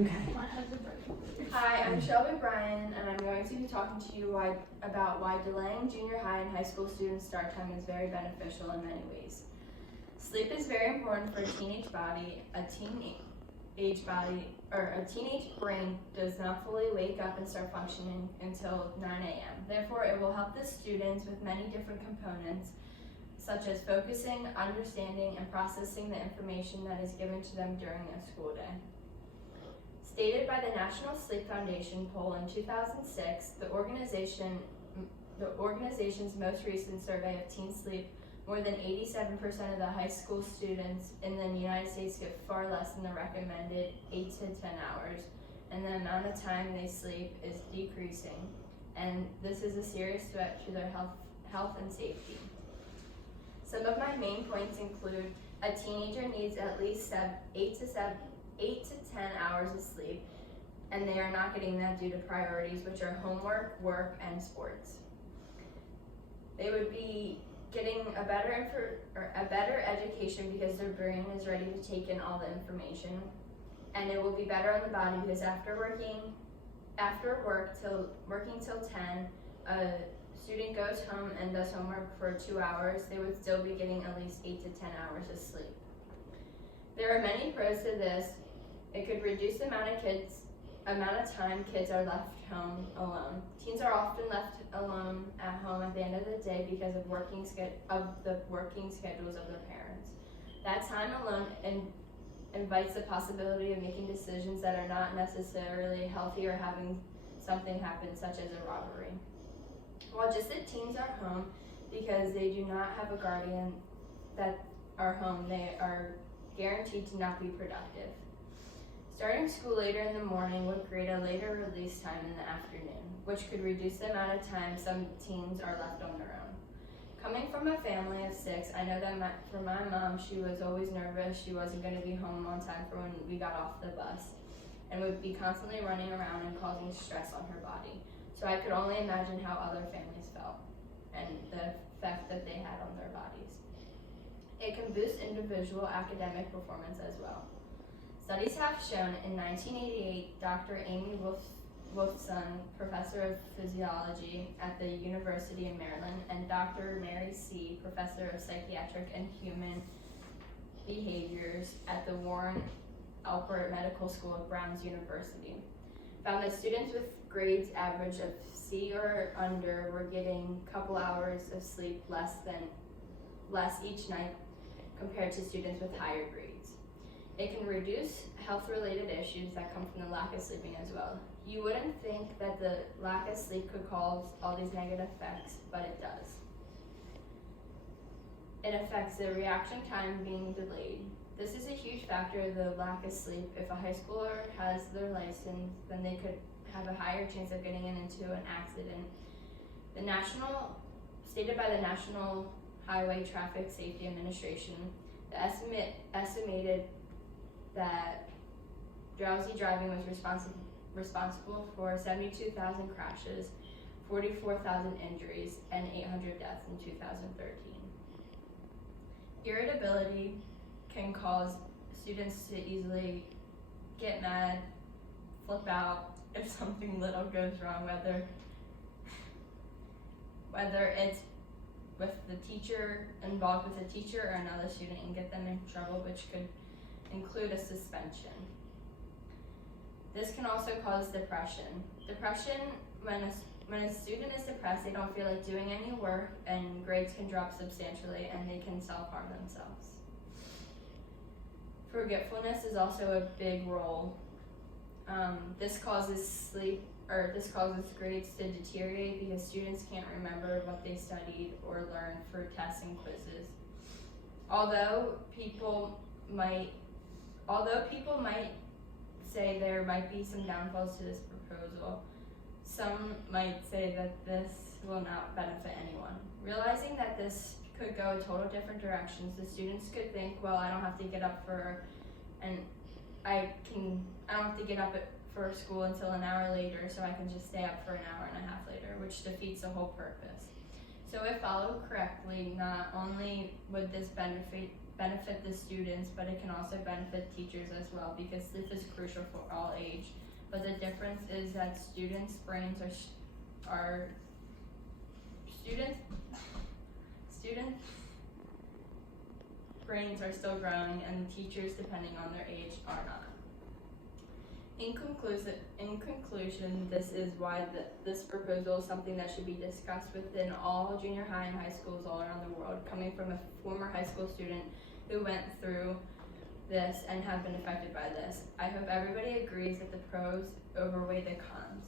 Okay. Hi, I'm Shelby Bryan, and I'm going to be talking to you about why delaying junior high and high school students' start time is very beneficial in many ways. Sleep is very important for a teenage body. A teenage brain does not fully wake up and start functioning until 9 a.m. Therefore, it will help the students with many different components, such as focusing, understanding, and processing the information that is given to them during a school day. Stated by the National Sleep Foundation poll in 2006, the organization's most recent survey of teen sleep, more than 87% of the high school students in the United States get far less than the recommended 8 to 10 hours, and the amount of time they sleep is decreasing, and this is a serious threat to their health and safety. Some of my main points include a teenager needs at least 8 to 10 hours of sleep, and they are not getting that due to priorities, which are homework, work, and sports. They would be getting a better education because their brain is ready to take in all the information, and it will be better on the body because after working till 10, a student goes home and does homework for 2 hours, they would still be getting at least 8 to 10 hours of sleep. There are many pros to this. It could reduce the amount of time kids are left home alone. Teens are often left alone at home at the end of the day because of the working schedules of their parents. That time alone invites the possibility of making decisions that are not necessarily healthy or having something happen, such as a robbery. While just the teens are home because they do not have a guardian that are home, they are guaranteed to not be productive. Starting school later in the morning would create a later release time in the afternoon, which could reduce the amount of time some teens are left on their own. Coming from a family of 6, I know that for my mom, she was always nervous she wasn't going to be home on time for when we got off the bus, and would be constantly running around and causing stress on her body. So I could only imagine how other families felt and the effect that they had on their bodies. It can boost individual academic performance as well. Studies have shown in 1988, Dr. Amy Wolfson, professor of physiology at the University of Maryland, and Dr. Mary C., professor of psychiatric and human behaviors at the Warren Alpert Medical School of Brown's University, found that students with grades average of C or under were getting a couple hours of sleep less each night compared to students with higher grades. It can reduce health-related issues that come from the lack of sleeping as well. You wouldn't think that the lack of sleep could cause all these negative effects, but it does. It affects the reaction time being delayed. This is a huge factor, the lack of sleep. If a high schooler has their license, then they could have a higher chance of getting into an accident. Stated by the National Highway Traffic Safety Administration, the estimated that drowsy driving was responsible for 72,000 crashes, 44,000 injuries, and 800 deaths in 2013. Irritability can cause students to easily get mad, flip out if something little goes wrong, whether it's with the teacher, involved with a teacher or another student, and get them in trouble, which could include a suspension. This can also cause depression. Depression, when a student is depressed, they don't feel like doing any work, and grades can drop substantially, and they can self-harm themselves. Forgetfulness is also a big role. This causes grades to deteriorate because students can't remember what they studied or learned for tests and quizzes. Although people might say there might be some downfalls to this proposal, some might say that this will not benefit anyone. Realizing that this could go total different directions, the students could think, well, I don't have to get up for school until an hour later, so I can just stay up for an hour and a half later, which defeats the whole purpose. So if followed correctly, not only would this benefit benefit the students, but it can also benefit teachers as well because sleep is crucial for all age. But the difference is that students' brains are students' brains are still growing, and the teachers, depending on their age, are not. In conclusion, this is why this proposal is something that should be discussed within all junior high and high schools all around the world, coming from a former high school student who went through this and have been affected by this. I hope everybody agrees that the pros outweigh the cons.